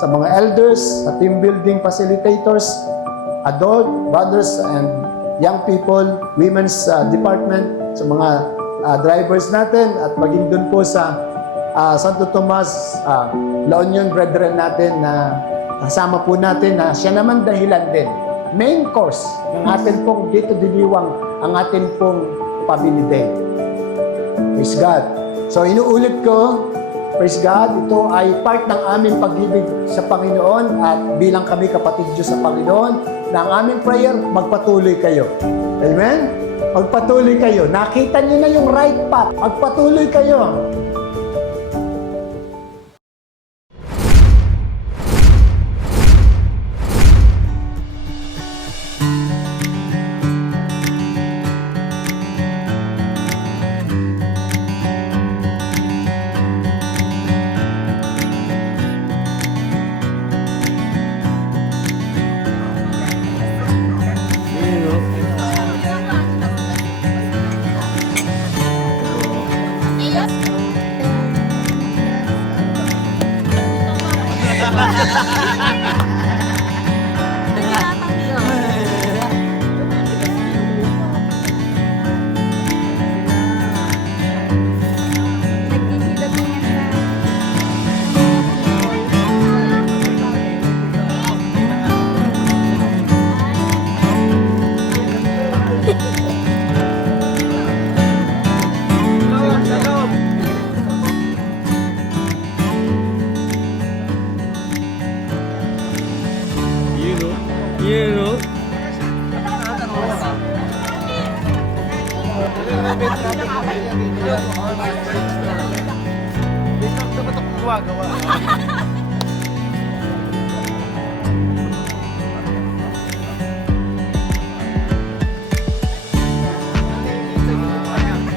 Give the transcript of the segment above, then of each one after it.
sa mga elders, sa team building facilitators, adult, brothers and young people, women's department, sa mga drivers natin, at maging dun po sa Santo Tomas, La Union Brethren natin na kasama po natin na siya naman dahilan din. Main course ng atin pong dito diliwang ang atin pong Family Day. Praise God. So inuulit ko, praise God, ito ay part ng aming pag-ibig sa Panginoon at bilang kami kapatid Diyos sa Panginoon, na ang aming prayer, magpatuloy kayo. Amen? Magpatuloy kayo. Nakita niyo na yung right path. Magpatuloy kayo.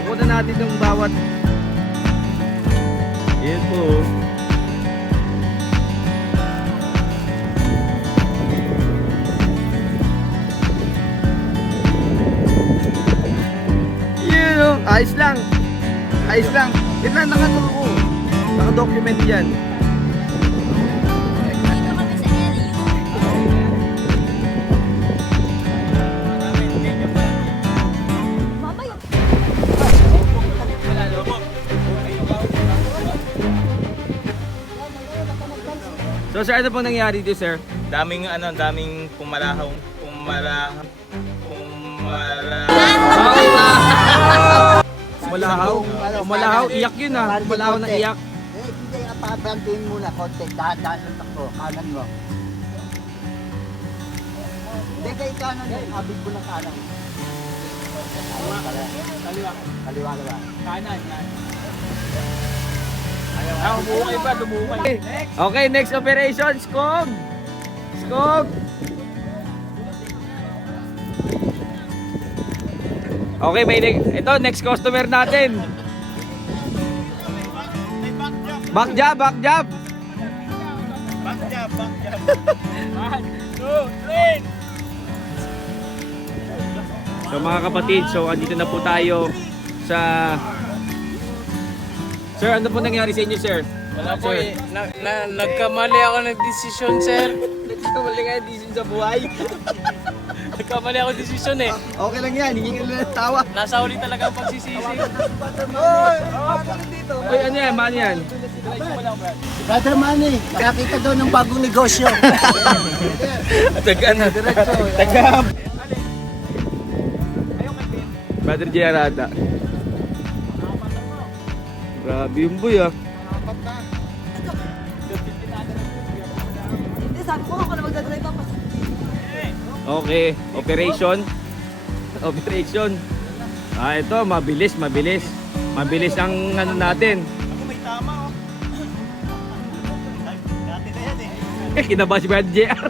Kunin natin yung bawat. Yan po. Yan o. Ayos lang. Ayos lang. Yan lang, naka-document yan. Dito kami sa LU. Mama yun. So sir, ano pong nangyari dito sir? Daming pumalahaw. Umalahaw, iyak yun ah. Umalahaw na iyak. Hindi, pabantiin muna konti. Dahan-dahan lang takbo. Kanan mo. Hindi, kay kanan yun. Abig mo ng kanan. Kaliwa. Kaliwa. Kanan. Lumukay ba? Lumukay. Okay, next operation, Skog! Skog! Okay, ito, next customer natin. Back jab. Back jab. 1, 2, 3. So mga kapatid, so andito na po tayo sa... Sir, ano po nangyari sa inyo, sir? Wala po eh. Nagkamali ako ng desisyon, sir. Nagkamali nga yung decision sa buhay. Nagkamali ako ng desisyon eh. Okay lang yan, hindi ka lang tawa. Nasa uli talaga ang pagsisisi. Uy, ano yan, man yan? Brother Manny, nakakita daw ng bagong negosyo. Taga na. Taga. Brother J. Arata. Grabe yung boy ah. Hindi, sabi ko ako na magdadrive ako. Okay, operation. Operation. Ito, mabilis. Mabilis ang ano natin. Ako may tama oh. Dati na yan eh. Kinaba si Brad JR.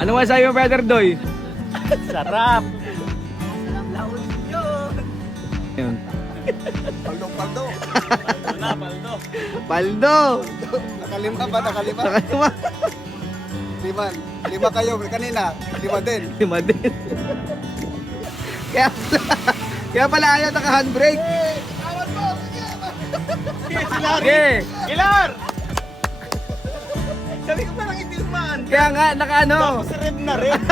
Ano masabi mo, Brother Doy? Sarap. Yun. Paldo. Paldo. Paldo! Nakalima ba? Nakalima? Nakalima. Lima kayo. Kanina, 5 din. Lima din. Kaya pala ayaw naka-handbrake. Sige. Kilar! Sabi ko parang hindi umaan. Kaya nga, nakaano. Tapos red na red.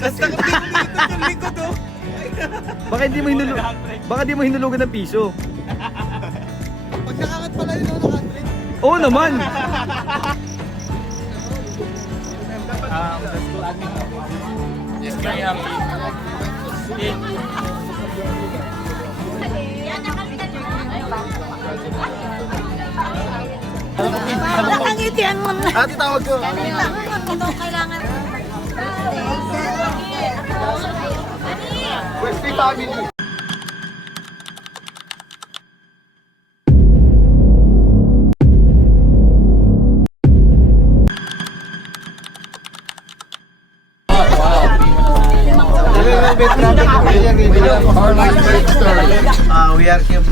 Tapos nakapit dito sa likod oh. Baka di mo hinulugan ng piso. Pag nakakat pala yun, naka-trip. Oo naman. Yes, very happy. Nakangitian mo na. Ate, tawag ko. Ito kailangan. Wesley family. We are give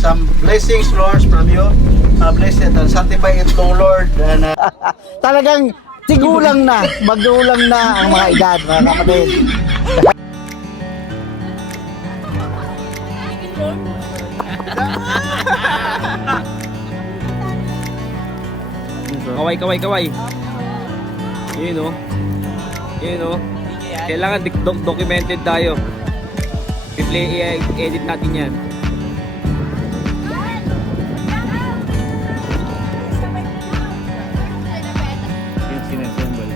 some blessings, Lord, from you. Blessed and sanctify it, O Lord. And, talagang tigulang na, magulang na ang mga edad, mga kapatid. Kaway. Yun o. Kailangan documented tayo. I-edit natin yan. Yung sinasembol.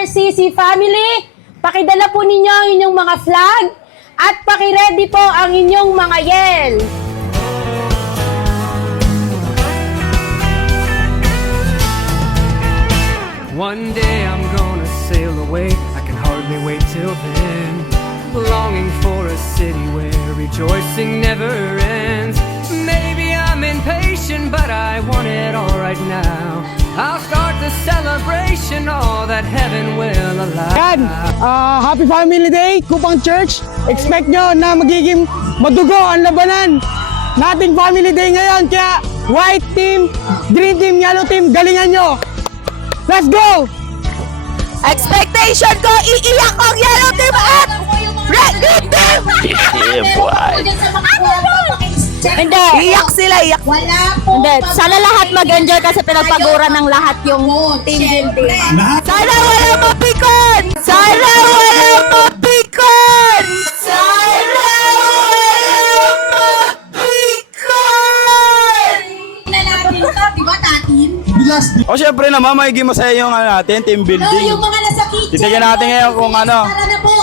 RCC family, pakidala po ninyo ang inyong mga flag at pakiready po ang inyong mga yel. One day I'm gonna sail away, I can hardly wait till then. Longing for a city where rejoicing never ends. Maybe I'm impatient, but I want it all right now. I'll start the celebration, all that heaven will allow. Yan! Happy Family Day, Kupang Church. Expect nyo na magiging madugo ang labanan nating Family Day ngayon. Kaya white team, green team, yellow team, galingan nyo! Let's go! Expectation ko, iiyak ang yellow team at red team! Hindi. Iyak sila, iyak. Hindi. Sana lahat mag-enjoy kasi pinagpaguran ng lahat yung team building. Sana walang mapikon! Sana walang mapikon! Sana walang mapikon! Lalapin ka, di ba, Tatin? O syempre naman, magiging masaya yung natin, team building. Yung mga nasa kitchen. Titignan natin ngayon kung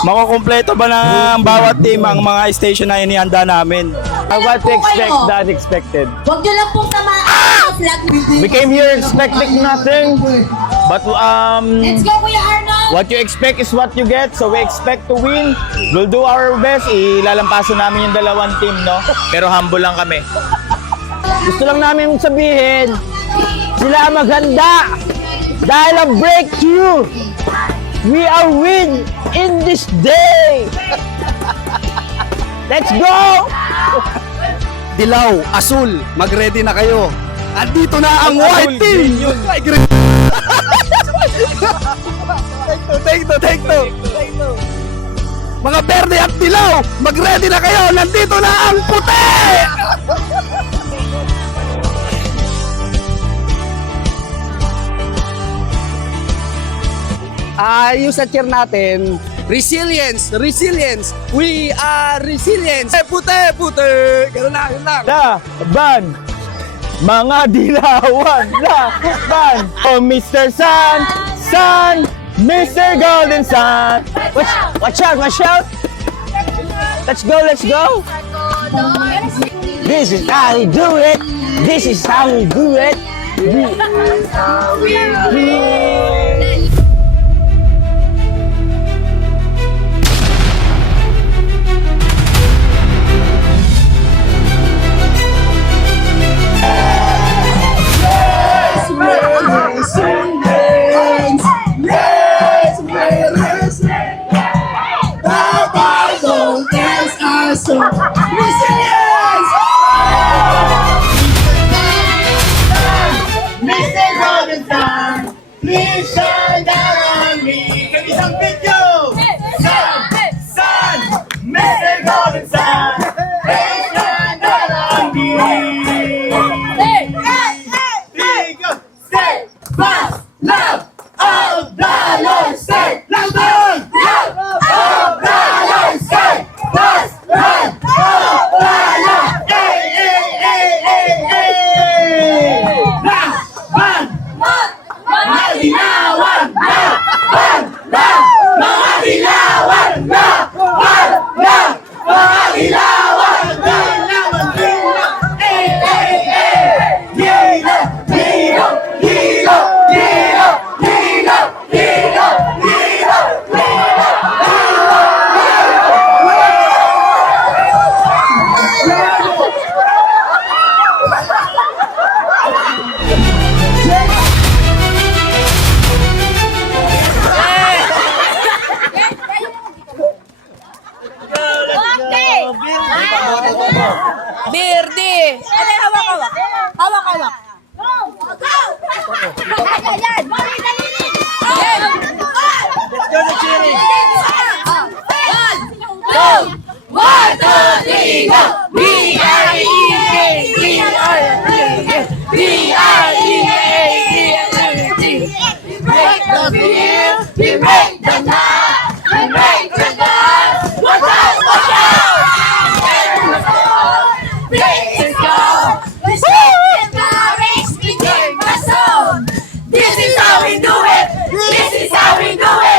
makukumpleto ba ng bawat team ang mga station na inihanda namin. What to expect the unexpected. Huwag nyo lang pong tamaan ang flag. We came here expecting nothing, but Let's go, Kuya Arnold! what you expect is what you get. So we expect to win. We'll do our best. Ilalampasan namin yung dalawang team, no? Pero humble lang kami. Gusto lang namin sabihin, sila maghanda dahil ang breakthrough. We are win in this day. Let's go! Dilaw, asul, mag-ready na kayo. Andito na ang white team! Take two. Mga berde at dilaw, mag-ready na kayo. Nandito na ang puti! Yung sa cheer natin, resilience. We are resilience. Puti. Ganun lang. Laban! Mga dilawan! Laban! Oh, Mr. Sun! Mr. Golden Sun! Watch out! Let's go! This is how we do it! Please shine down on me. Give me some video. Sun, Mr. Golden Sun. Please shine down on me. Stay fast, love of the Lord. Stay love of the Lord. Stay fast, love of the Lord. Birdi! Ano, hawak. This is how we do it!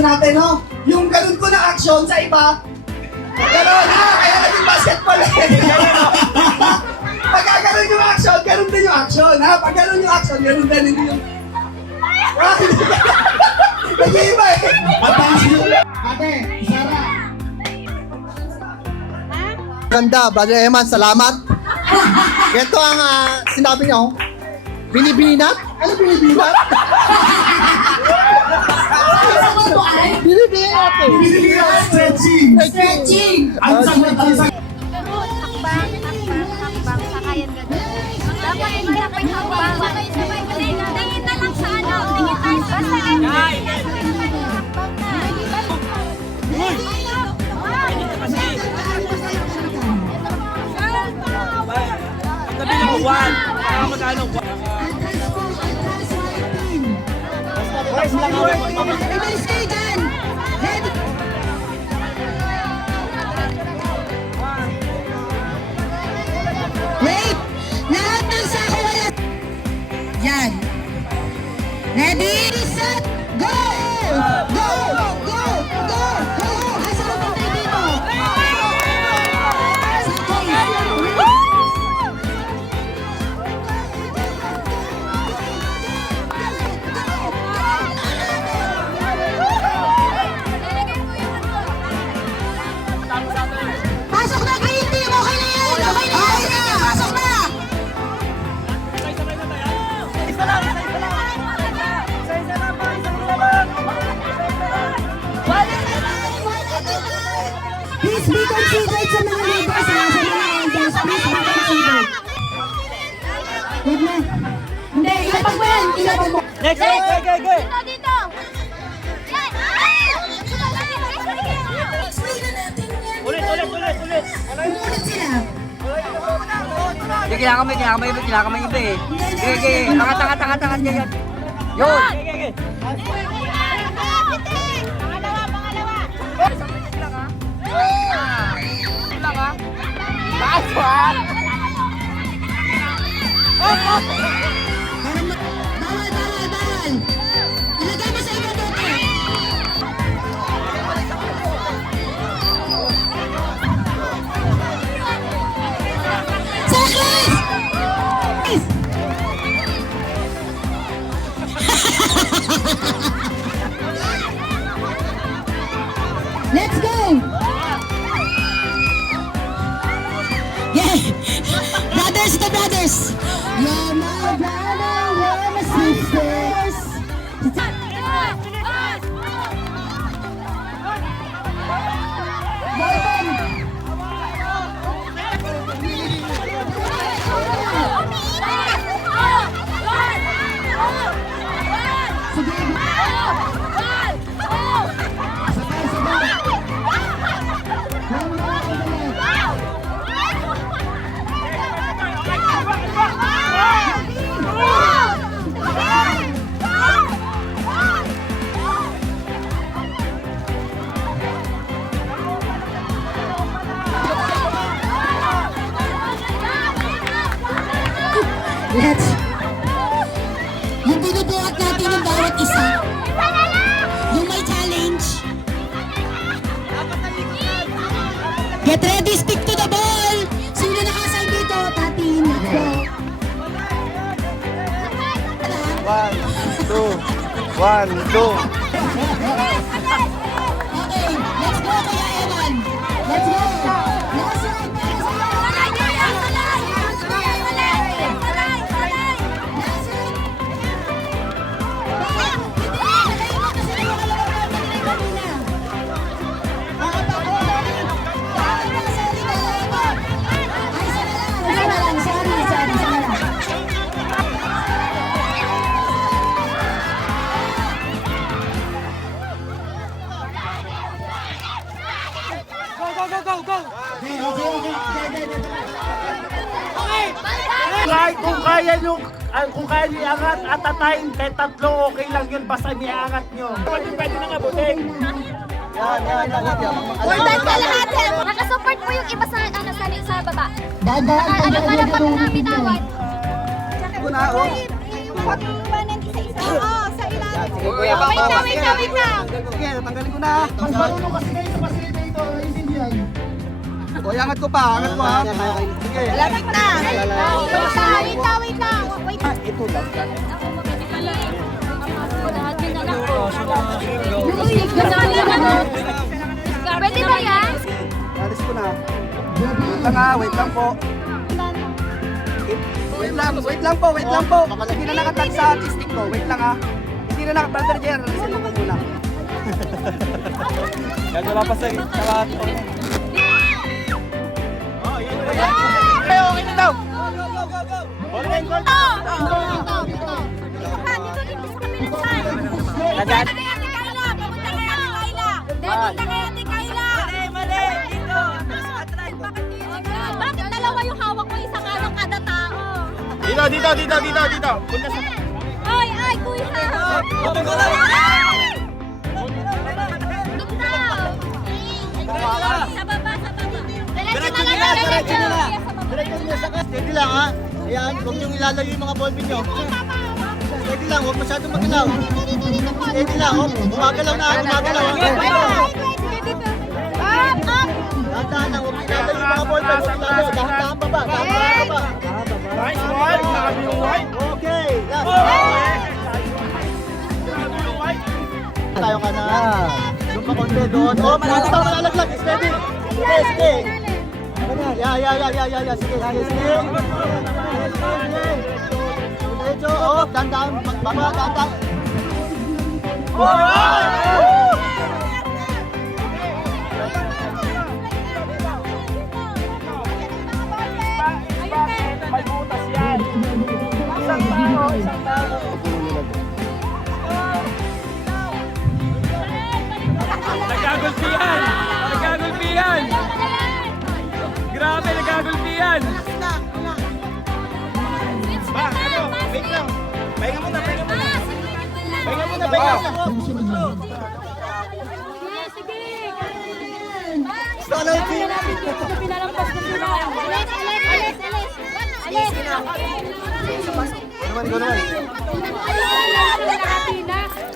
gusto natin, no? Yung ganun ko na action sa iba, gano'n ha, kaya naging basketball eh. Pagka ganun yung action, ganun din yung action, ha? Pag ganun yung action, ganun din, hindi yung... Nag-iiba eh. Ate, Sarah. Ganda, Brother Eman, salamat. Ganito ang sinabi niya, oh. Binibinat? Ano binibinat? Binibinat eh. Binibinat, stretching. Stretching. Ang sakit, ang sakit. Hakbang, sakayan ganun. Dapat hindi na kayo hakbang. Sabay-sabay. Tingin na lang sa ano. Tingin tayo sa Wait! Lahat ng sako wala. Yan. Ready, set, go! Go! Go! Go! Go! Asa ka pa tayo dito? Pasok na, green team! Okay na yan! Okay na yan! Pasok na! Please be considered sa mga neighbors ha, sa mga elders. Please be considered. Wait na. Hindi, ilapag mo yan. Ilapag mo. Next, dito, dito. Yan. Ulit sila. Kinakamay iba eh. Sige, angat yan. Yun. Bawal. Ilagay mo sa ibang bote. Chris! Let's go! Yeah! Brothers to brothers! You're my brother, we're my sisters! Let's... Yung binubuhat natin ng bawat isa. Yung may challenge. Get ready, stick to the ball! Sino nakasal dito? Tatin, let's go! 1, 2. Okay, let's go Kuya Evan! Let's go! Last round! Kung kaya niyo iangat at a time, kahit tatlo, okay lang yun, basta niangat nyo. Pwede na nga buting. Hold ka lahat. Nakasupport mo yung iba sa baba. Ano pa na pag bitawan? Yung pag-banan isa-isa. Oo, sa ilalim. Sige, kuya, Wait lang, wait lang, wait lang. Sige, tanggalin ko na. Mas marunong kasi kayo sa facilitator, hindi yan. O, angat ko pa, angat mo ha. Sige. Wait na. Wait lang, wait lang. Wait lang. Ito lang. Pwede ba yan? Alis ko na. Wait lang ha, wait lang po. Wait lang po. Hindi na nakatag sa stick ko. Wait lang ha. Hindi na Brother Jer, alisin mo ko muna. Gagawa pa sa lahat. Okay na daw. Bakit dalawa yung hawak mo, isa nga lang kada tao? Dito. Punta sa... Ay, kuya! Sa baba. Diretso na lang. Steady lang ha. Ayan, huwag niyong ilalayo yung mga ballpen niyo. Steady lang, huwag masyadong magalaw. Steady lang, gumagalaw na, gumagalaw. Dahan-dahan lang, huwag ilalayo yung mga ballpen. Dahan-dahan pa ba? Nice one! Grabe yung white! Okay, last. Tayo ka na. Doon pa konti doon. Oh, malalaglag. Steady. Steady. Yeah. Sige. Diretso. Oh, dahan-dahan. Baba, dahan-dahan. May butas yan! Isang tao! Nagagulpihan! Grabe, nagagulpihan! Wait lang! Pahinga muna!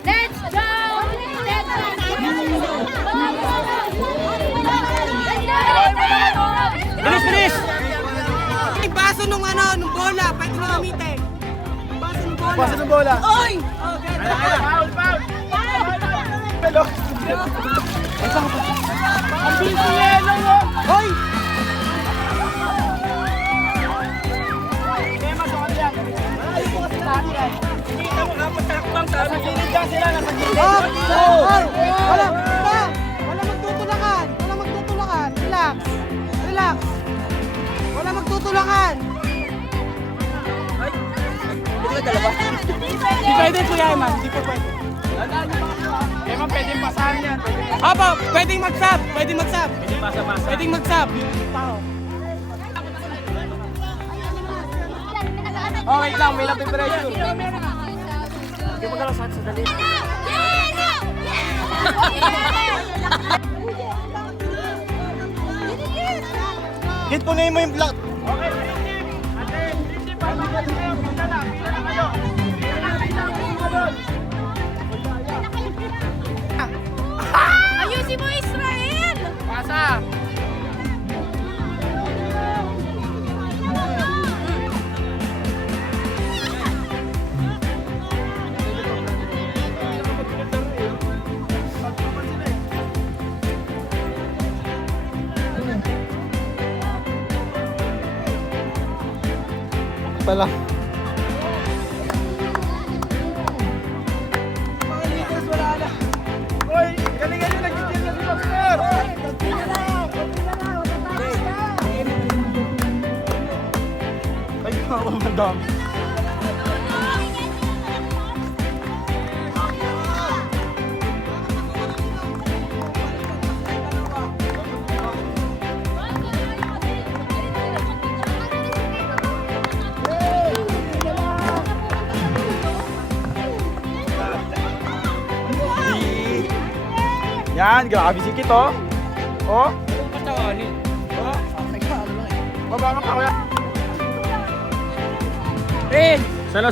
Let's go! Bilis! Baso nung bola, pwede mo gamitin. Pasa ng bola. Oy! Foul! Ang bilis ni Yelo! Hoy! Kita mo apat takbang sa gilid dyan sila, nasa gilid. Wala magtutulakan. Relax. Wala magtutulakan. Di pwede po yan, man. Di po pwede. Eman, pwedeng pasahan yan. Apo, pwedeng mag-sub. Pwedeng pasa-pasa. Pwedeng mag-sub. Oh, wait lang, may lapit pressure. Hindi mo galaw sa dali. Hit po na mo yung block. Okay, team. Ate, team, pabigyan kayo. Pila na kayo. Ayusin mo, Israel! Pasa. Pala. Hoy, galingan nyo, nag-steal na si Pastor. Ay, madami. Yan, grabe si Kit, oh. Oh. Oh. Baba ka pa, kuya.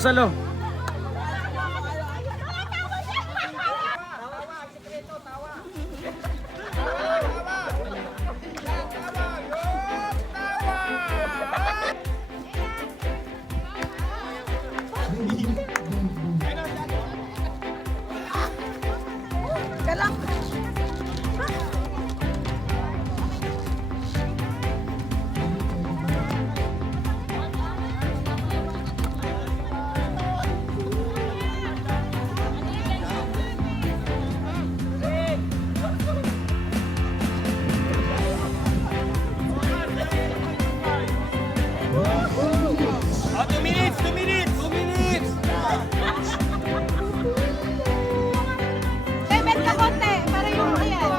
Salo. Oh, 2 minutes! 2 minutes! 2 minutes! Bebet ka konti, para yung ayan.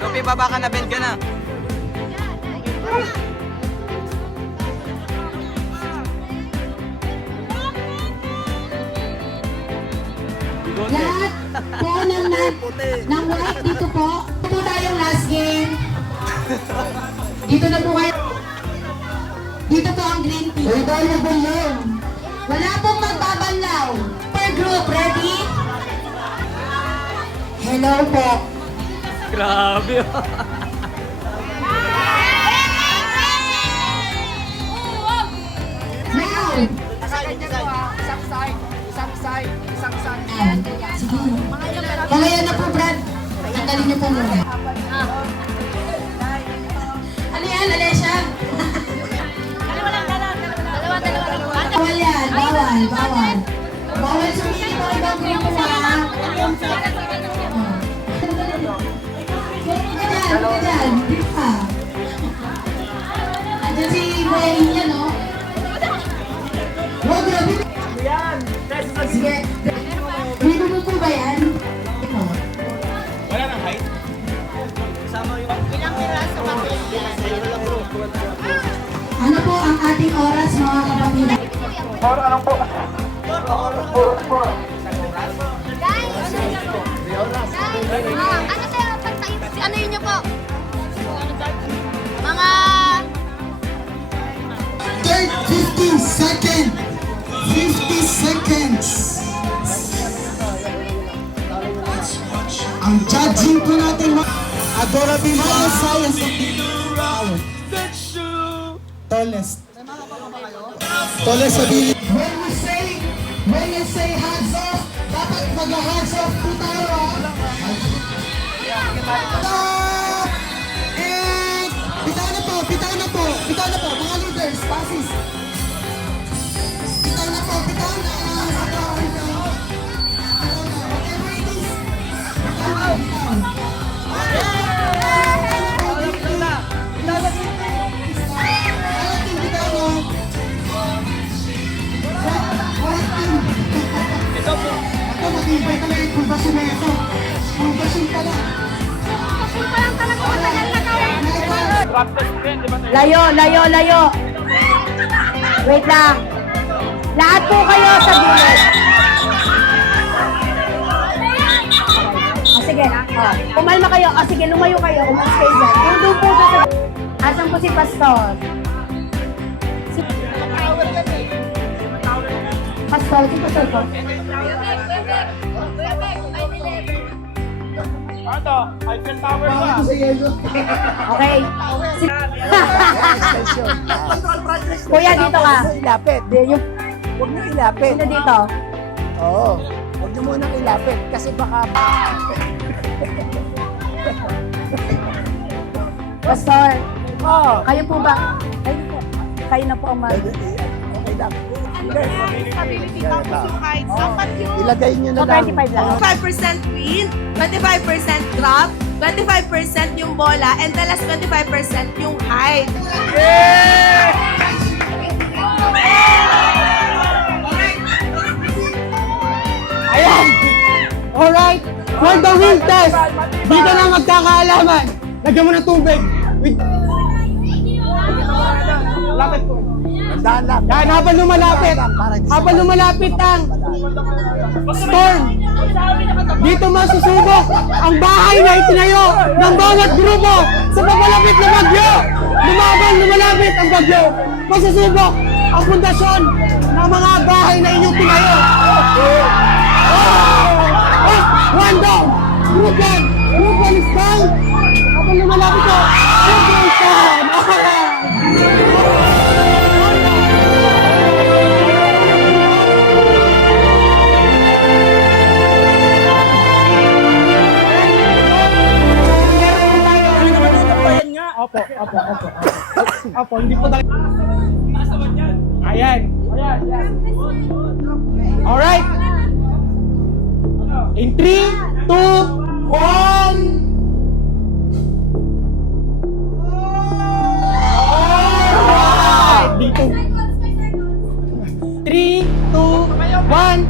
Rupi, baba ka na, bend ka na. Lahat po ng white dito po. Ito po tayong last game. Dito na po kayo. Dito po ang green team. Wala pong magbabanlaw. Per group, ready? Hello po. Grabe. Now. Sige. Mamaya na po, Brad. Tanggalin niyo po muna. Ano yan, Alessia? Bawal yan, bawal, bawal. Bawal sumili po ibang grupo ha. Ano ka dyan? Brief ka. Andiyan si Boy niya, no? Wow, grabe. Sige. Dito mo po ba yan? Wala nang height? Ano po ang ating oras, mga kapatid? Ano yun niyo po? Mga... 50 seconds! 50 seconds! Ang judging po natin, Adorabil Science of the Tallest. Tallest ability. When you say hands off, dapat mag-hands off po tayo. And bitaw na po, mga leaders, passes. Bitaw na. Whatever it is. Mag-invite talaga yung pulbasyon na ito. Pulbasyon pala. Layo, layo, layo. Wait lang. Lahat po kayo sa gilid. Sige. Kumalma kayo. Sige, lumayo kayo. Umalis kayo dyan. Yung doon po sa... Asan po si Pastor? Pastor, si Pastor po. Okay. Kuya, dito ka. Ilapit. Huwag mo ilapit. Sino dito? Oo. Huwag mo munang ilapit kasi baka... Pastor, Oo. kayo po ba? Kayo na po ang mag... Okay lang. Stability tapos yung height. Dapat yun. Ilagay nyo na So, lang. 25 lang. 25% win, 25% drop, 25% yung bola, and the last 25% yung height. Ayan! Alright! For the win test! Dito na magkakaalaman! Lagyan mo ng tubig! With... Lapit po. Yan, habang lumalapit ang storm, dito masusubok ang bahay na itinayo ng bawat grupo sa papalapit na bagyo. Lumalapit ang bagyo. Masusubok ang pundasyon ng mga bahay na inyong tinayo. One down! Group 1 is down! Habang lumalapit ka, celebration! Opo, hindi po tayo. Ayan. Alright. In 3, 2, 1. Alright. Dito. 3, 2, 1.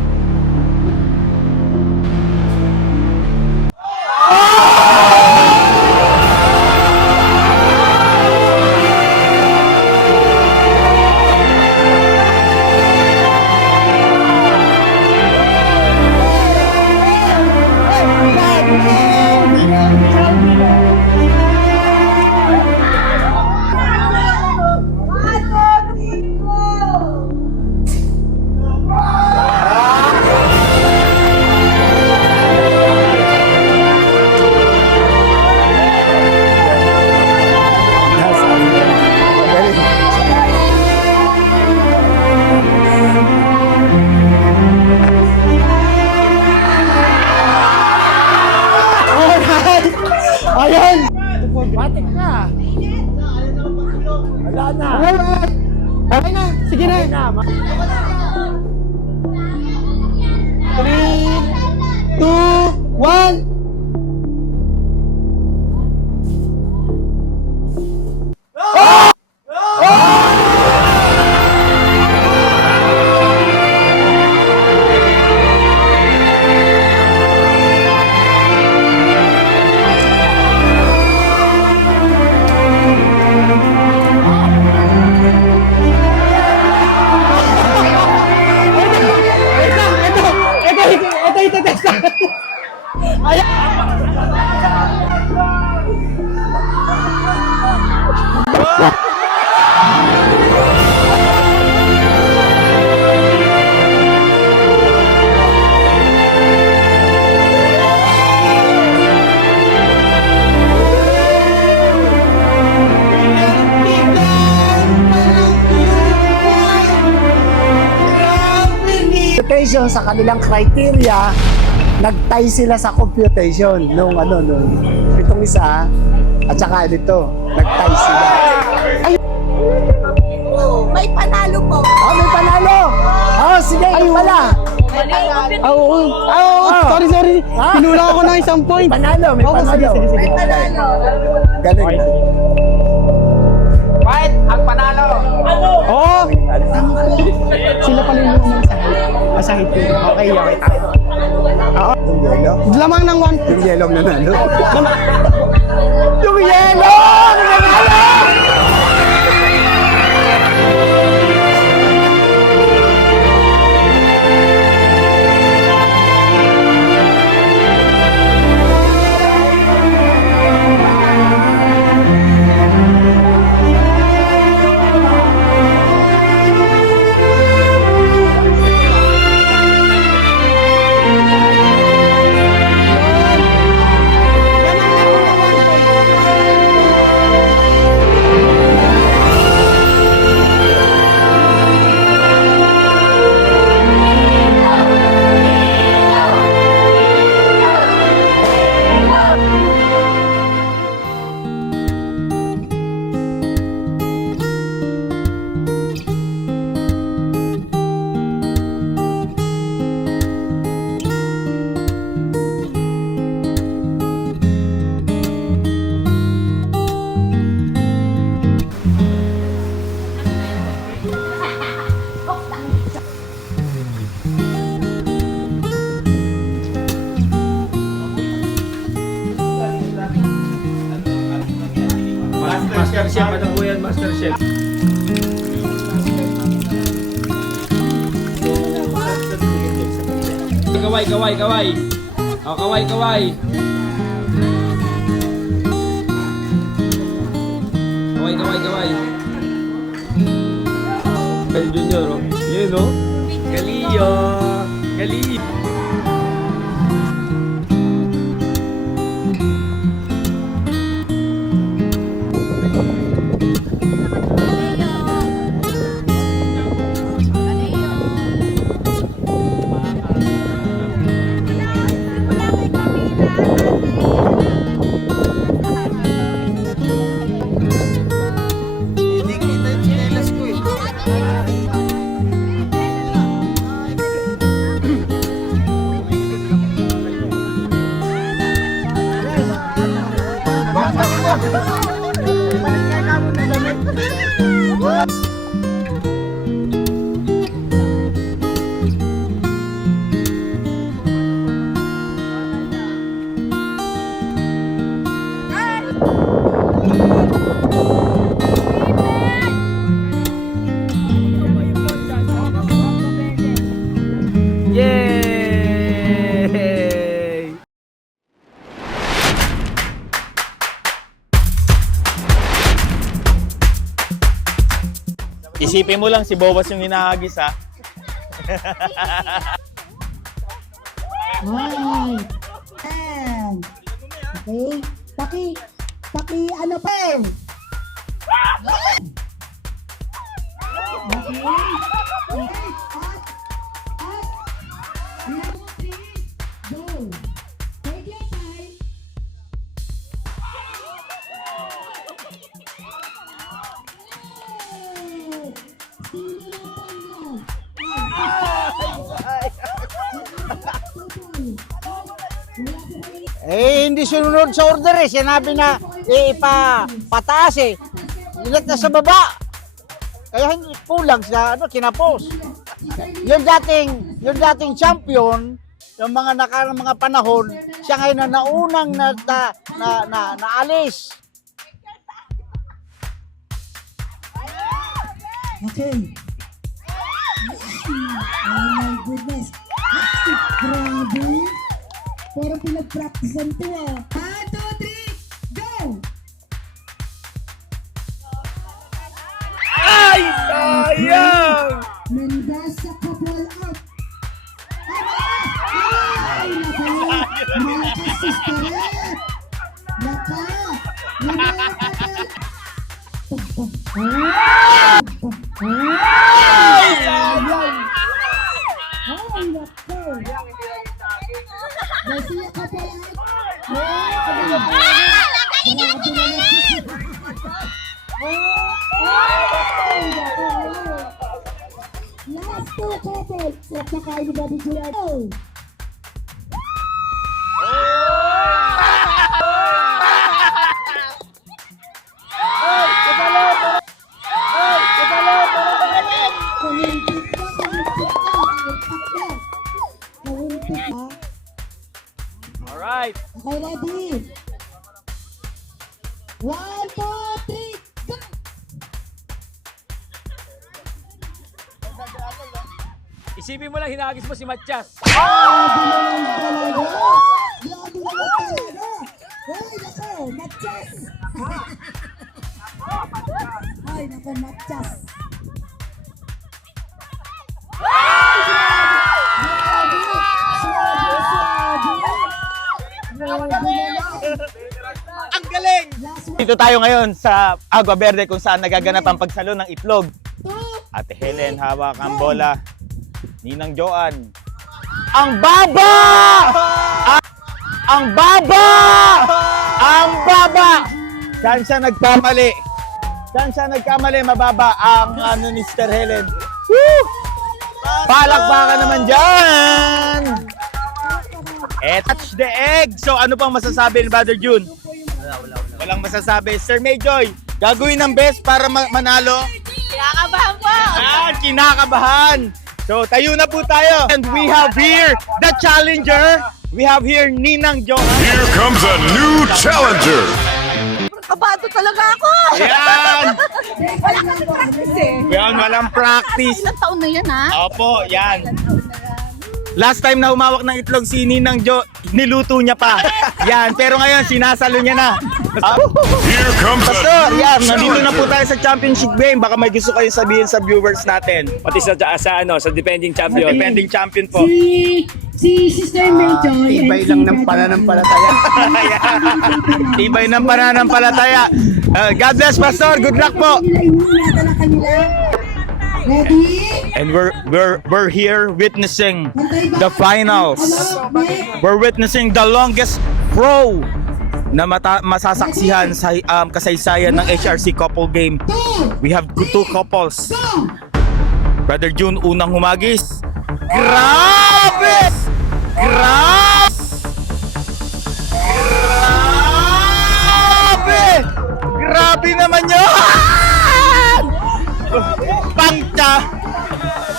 Ayan! Batik na! Wala na! Alright! Okay na! Sige na! 3, 2, 1. Ito itetest na. Ayan. Computation sa kanilang criteria, nag-tie sila sa computation nung itong isa at saka dito, nag-tie sila. Ay, May panalo po. may panalo. Sige, yung pala. Sorry. Pinulang ako ng isang point. Panalo, may Oo, panalo. sige. Galing. Oo. Sila pala yung masahit ko. Okay. Oo. Yung yellow. Lamang ng 1. Yung yellow nanalo. Yung yellow nanalo! Master Chef, ano po yan, Master Chef? Kaway. Oh, kaway. Kaway. Kay Junior, oh. Yun, oh. Galiyo. Yay! Isipin mo lang si Bowas yung hinahagis ha. Ay. And, okay. Ano pa? Go. Take your time. Hindi sunod sa order eh. Sinabi na pataas eh. Ilat na sa baba. Kaya hindi kulang sa kinapos. Yung dating champion, yung mga nakarang mga panahon, siya ngayon na naunang naalis. Okay. Oh my goodness. Grabe. Parang pinag-practicean to ah. 1, 2, 3, go! Ay! Sayang! Mendasa couple out. Ay, naku. Malakas si Scarlett. Naka. Ay, naku. Garcia couple out. Last two couples. At saka yung babi Julian. Oh! Alright. Okay, ready? 1, 2, 3, go! Isipin mo lang, hinagis mo si Matias. Grabe naman talaga! Grabe naman talaga! Hoy, nako, Matias! Ay, nako, Matias! Ang galing! Dito tayo ngayon sa Agua Verde kung saan nagaganap ang pagsalo ng itlog. Ate Helen, hawak ang bola. Ninang Joan. Ang baba! Ang baba! Ang baba! Saan siya nagkamali? Saan siya nagkamali? Mababa ang ni Sister Helen. Woo! Palakpakan naman dyan! Touch the egg! So ano pang masasabi ni Brother June? Walang masasabi. Sir Mayjoy, gagawin ng best para manalo? Kinakabahan po! Kinakabahan! So tayo na po tayo. And we have here the challenger. We have here Ninang Joan. Here comes a new challenger. Kabado talaga ako! Yan! Wala kang practice eh. Yan, walang practice. Ilang taon na yan ha? Opo, yan. Last time na humawak ng itlog si Ninang Jo, niluto niya pa. Yan, pero ngayon sinasalo niya na. Here comes a Pastor, new yan, nandito na po challenger. tayo sa championship game. Baka may gusto kayong sabihin sa viewers natin. Pati sa defending champion. Defending champion po. Si Sister Mayjoy. Tibay lang ng pananampalataya. Tibay ng pananampalataya. God bless, Pastor. Good luck po. Ready? And we're here witnessing the finals. We're witnessing the longest throw na masasaksihan sa kasaysayan ng HRC couple game. We have two couples. Brother June, unang humagis. Grabe! Grabe! Grabe naman yun! Pangcha!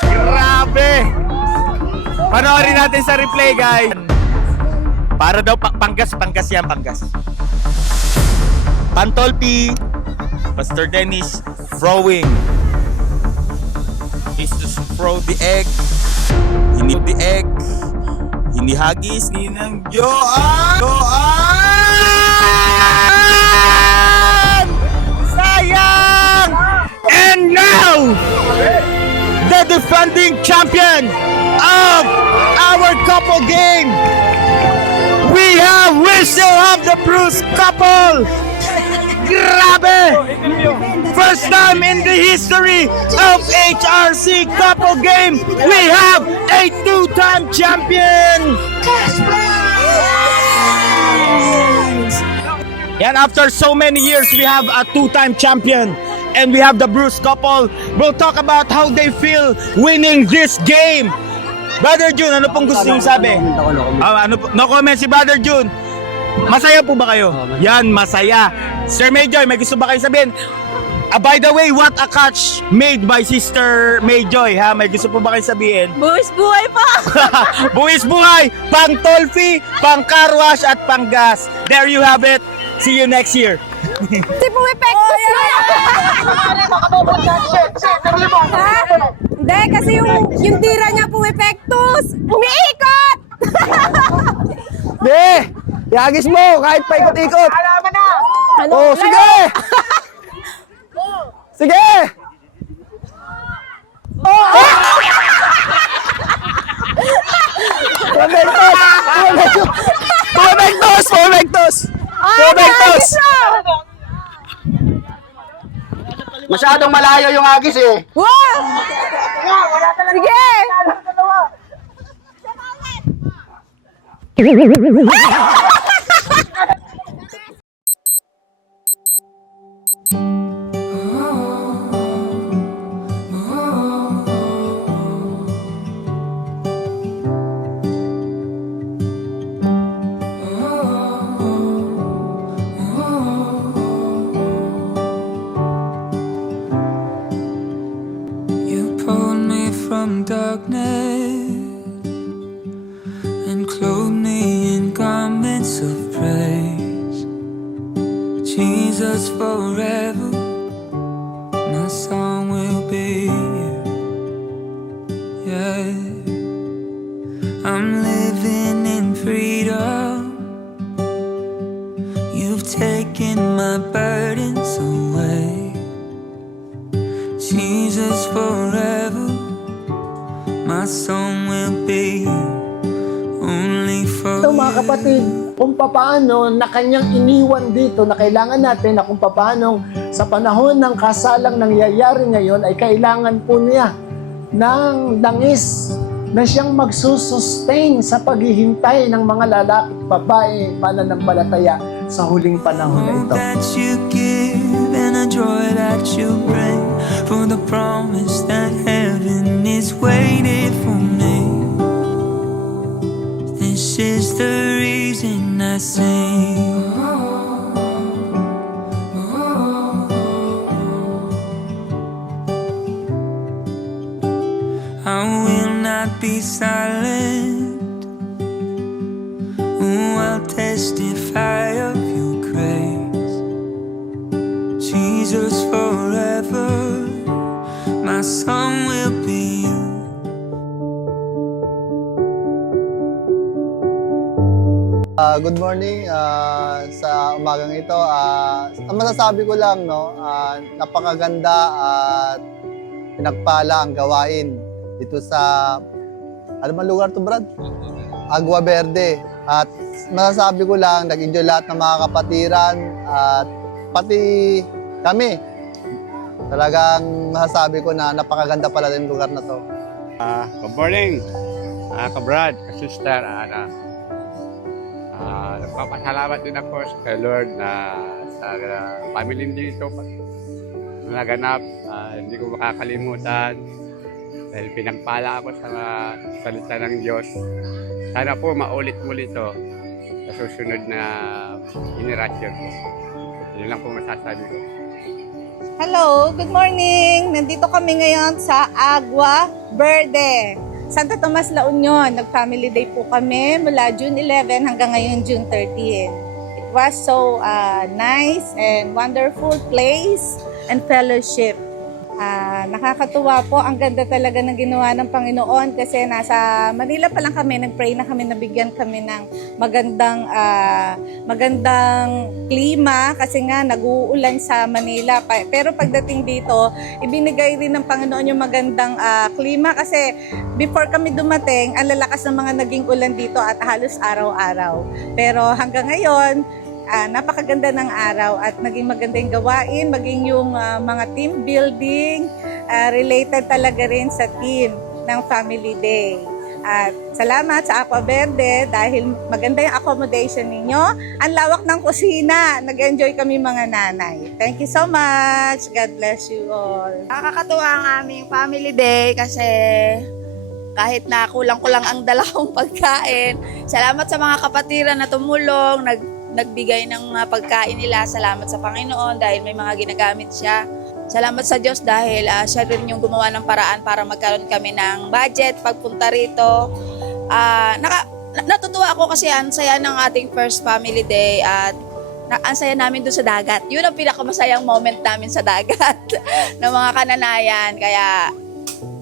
Grabe! Panoorin natin sa replay, guys. Para daw panggas yan, panggas. Pantolpi, Pastor Dennis throwing. Is to throw the egg. Hindi the egg. Hindi hagis, hindi ng Joan! Sayang! And now, the defending champion of our couple game. We still have the Bruce couple. Grabe! First time in the history of HRC couple game, we have a two-time champion. And after so many years, we have a two-time champion. And we have the Bruce couple. We'll talk about how they feel winning this game. Brother June, ano pong gusto niyong sabi? No comment si Brother June. Masaya po ba kayo? Yan, masaya. Sir Mayjoy, may gusto ba kayo sabihin? By the way, what a catch made by Sister Mayjoy, ha? May gusto po ba kayo sabihin? Buwis buhay pa! Buwis buhay! Pang tolfi, pang car wash, at pang gas. There you have it. See you next year. Si Pumipektos na! Hindi, kasi yung tira niya Pumipektos, umiikot! Di! Iagis mo kahit paikot-ikot. Ano? Oh, sige! Sige! Pumektos! Masyadong malayo yung agis eh. Wow! Sige! You pulled me from darkness and clothed me in garments of praise. Jesus, forever my song will be. Yeah, I'm living in freedom. You've taken my burdens away. Jesus, forever my song will be only for Ito mga kapatid, kung papaano na kanyang iniwan dito na kailangan natin na kung papaano sa panahon ng kasalang nangyayari ngayon ay kailangan po niya ng langis na siyang magsusustain sa paghihintay ng mga lalaki at babae mananampalataya sa huling panahon na ito. that you give and the joy that you bring, for the promise that heaven is waiting for me. This is the reason I sing. I will not be silent. Oh, I'll testify of your grace. Jesus, forever my song will be you. Good morning sa umagang ito. Ang masasabi ko lang, no, napakaganda at pinagpala ang gawain dito sa, ano man lugar to, Brad? Agua Verde. At masasabi ko lang, nag-enjoy lahat ng mga kapatiran at pati kami. Talagang masasabi ko na napakaganda pala din lugar na to. Good morning, kabrad, kasister. Nagpapasalamat din ako kay Lord na sa family dito na naganap. Hindi ko makakalimutan dahil pinagpala ako sa salita ng Diyos. Sana po maulit-ulit ito sa susunod na generasyon ko. Yun lang po masasabi ko. Hello, good morning. Nandito kami ngayon sa Agua Verde, Santa Tomas, La Union. Nag-family day po kami mula June 11 hanggang ngayon June 13. It was so nice and wonderful place and fellowship. Nakakatuwa po. Ang ganda talaga ng ginawa ng Panginoon kasi nasa Manila pa lang kami, nag-pray na kami, nabigyan kami ng magandang klima kasi nga nag-uulan sa Manila. Pero pagdating dito, ibinigay rin ng Panginoon yung magandang klima kasi before kami dumating, ang lalakas ng mga naging ulan dito at halos araw-araw. Pero hanggang ngayon, napakaganda ng araw at naging maganda yung gawain, maging yung mga team building, related talaga rin sa team ng Family Day. At salamat sa Agua Verde dahil maganda yung accommodation ninyo. Ang lawak ng kusina, nag-enjoy kami mga nanay. Thank you so much. God bless you all. Nakakatuwa ang aming Family Day kasi kahit na kulang-kulang ang dala kong pagkain. Salamat sa mga kapatiran na tumulong, nagbigay ng pagkain nila. Salamat sa Panginoon dahil may mga ginagamit siya. Salamat sa Diyos dahil siya rin yung gumawa ng paraan para magkaroon kami ng budget pagpunta rito. Natutuwa ako kasi ang saya ng ating first Family Day at ang saya namin doon sa dagat. Yun ang pinakamasayang moment namin sa dagat ng mga kananayan. Kaya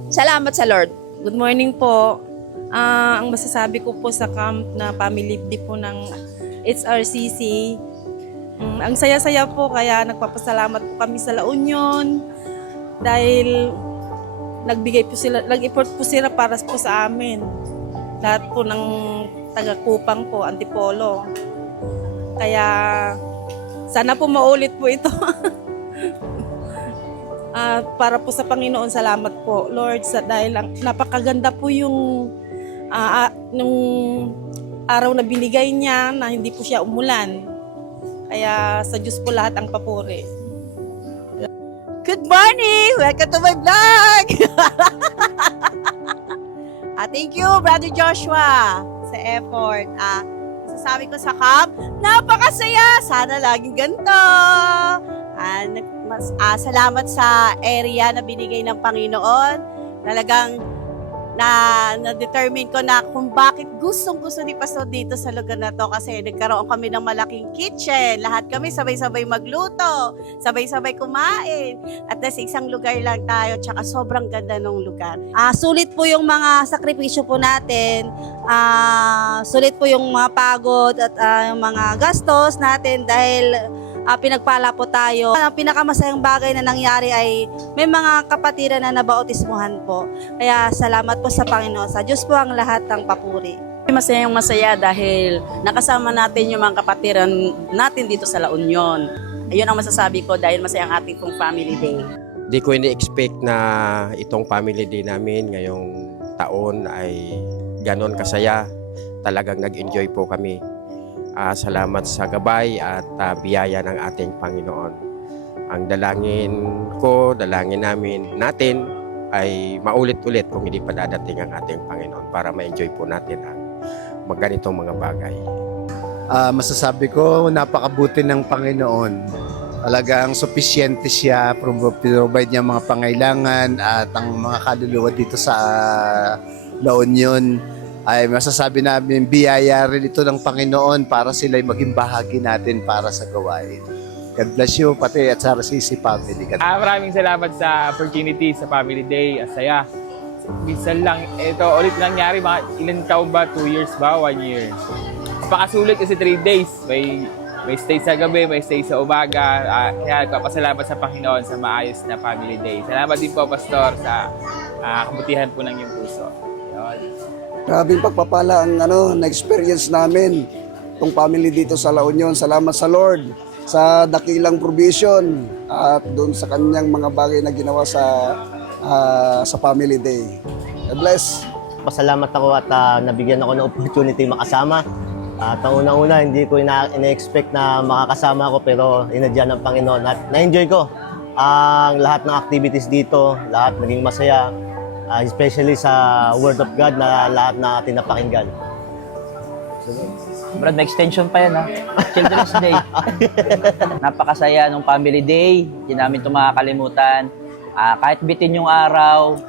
salamat sa Lord. Good morning po. Ang masasabi ko po sa camp na Family Day po ng HRCC, ang saya-saya po kaya nagpapasalamat po kami sa La Union dahil nag-effort po sila para po sa amin. Lahat po ng taga-Kupang po, Antipolo. Kaya sana po maulit po ito. Para po sa Panginoon, salamat po Lord dahil napakaganda po yung nung araw na binigay niya na hindi po siya umulan. Kaya sa Diyos po lahat ang papuri. Good morning! Welcome to my vlog! Thank you, Brother Joshua, sa effort. Masasabi ko sa camp, napakasaya! Sana laging ganito! Salamat sa area na binigay ng Panginoon. Talagang na-determine ko na kung bakit gustong-gusto ni Pastor dito sa lugar na to kasi nagkaroon kami ng malaking kitchen. Lahat kami sabay-sabay magluto, sabay-sabay kumain. At sa isang lugar lang tayo, tsaka sobrang ganda ng lugar. Sulit po yung mga sakripisyo po natin. Sulit po yung mga pagod at yung mga gastos natin dahil pinagpala po tayo. Ang pinakamasayang bagay na nangyari ay may mga kapatiran na nabautismuhan po. Kaya salamat po sa Panginoon. Sa Diyos po ang lahat ng papuri. Masayang masaya dahil nakasama natin yung mga kapatiran natin dito sa La Union. Ayun ang masasabi ko dahil masaya ang ating pong Family Day. Di ko ini-expect na itong Family Day namin ngayong taon ay ganon kasaya. Talagang nag-enjoy po kami. Salamat sa gabay at biyaya ng ating Panginoon. Ang dalangin ko, dalangin natin ay maulit-ulit kung hindi pa dadating ang ating Panginoon para ma-enjoy po natin ang ganitong mga bagay. Masasabi ko, napakabuti ng Panginoon. Talagang sufficiente siya, provide niya mga pangailangan at ang mga kaluluwa dito sa La Union ay masasabi namin biyaya rin ito ng Panginoon para sila'y maging bahagi natin para sa gawain. God bless you, pati at sa RCC family. Maraming salamat sa opportunity sa Family Day. Asaya. Minsan lang, ito ulit nangyari, mga ilang taon ba? 2 years ba? 1 year? Napakasulit kasi 3 days. May stay sa gabi, may stay sa umaga. Kaya kapasalamat sa Panginoon sa maayos na Family Day. Salamat din po, Pastor, sa kabutihan po ng iyong puso. Yun. Grabing pagpapala ang na-experience namin itong family dito sa La Union. Salamat sa Lord sa dakilang provision at doon sa kanyang mga bagay na ginawa sa Family Day. God bless. Pasalamat ako at nabigyan ako ng opportunity makasama. At ang unang-una, hindi ko ina-expect na makakasama ako pero inadyan ng Panginoon at na-enjoy ko ang lahat ng activities dito, lahat naging masaya. Especially sa Word of God na lahat na atin napakinggan. Brad, may extension pa yan ha. Children's Day. Napakasaya nung family day. Hindi namin ito makakalimutan. Kahit bitin yung araw,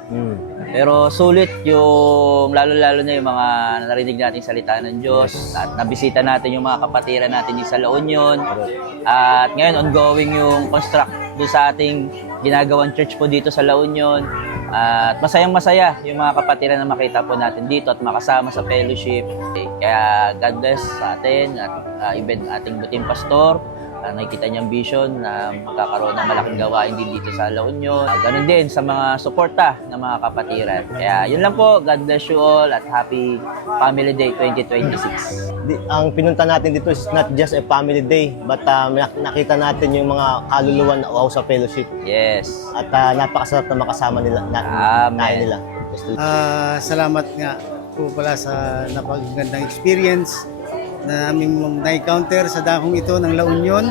pero sulit yung lalo-lalo na yung mga narinig nating salita ng Diyos at nabisita natin yung mga kapatiran natin sa La Union. At ngayon, ongoing yung construct doon sa ating ginagawang church po dito sa La Union. At masayang-masaya yung mga kapatiran na makita po natin dito at makasama sa fellowship. Kaya God bless sa atin at even ating buting pastor. Nakikita niyang vision na magkakaroon ng malaking gawain din dito sa La Union. Ganun din sa mga suporta ng mga kapatiran. Kaya yun lang po. God bless you all at happy Family Day 2026. Ang pinunta natin dito is not just a family day, but nakita natin yung mga kaluluwa na uhaw sa fellowship. Yes. At napakasarap na makasama nila, Amen. nila. Salamat nga po pala sa napakagandang experience na aming na-encounter sa dahong ito ng La Union.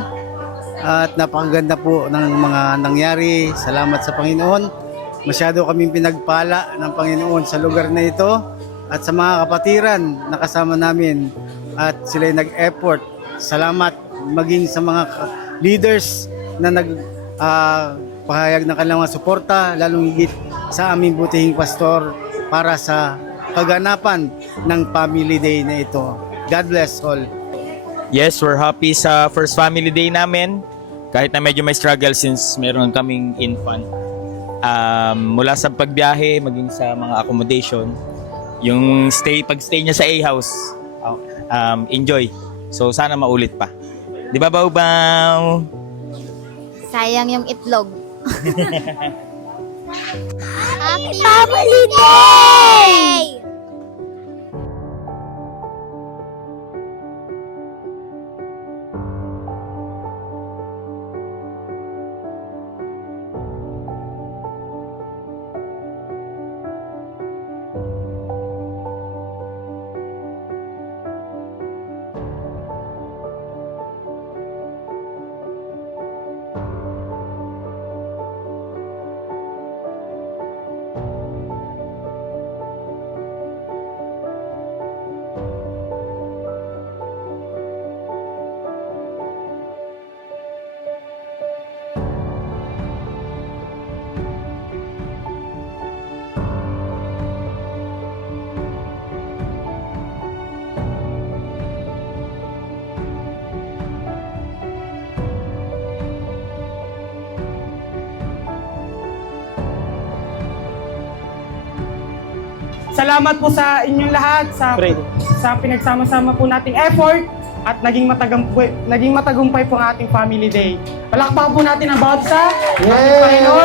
At napakaganda po ng mga nangyari. Salamat sa Panginoon. Masyado kaming pinagpala ng Panginoon sa lugar na ito at sa mga kapatiran na kasama namin at sila'y nag-effort. Salamat maging sa mga leaders na nagpahayag ng kanilang mga suporta, lalong higit sa aming butihing pastor para sa kaganapan ng Family Day na ito. God bless all. Yes, we're happy sa first family day namin. Kahit na medyo may struggle since meron kaming infant. Mula sa pagbiyahe, maging sa mga accommodation. Yung pag-stay niya sa A-house, enjoy. So sana maulit pa. Di ba, Baw? Sayang yung itlog. Happy Family Day! Salamat po sa inyong lahat sa pinagsama-sama po nating effort at naging matagumpay po ang ating Family Day. Palakpakan po natin ang bawat isa. Ating Panginoon.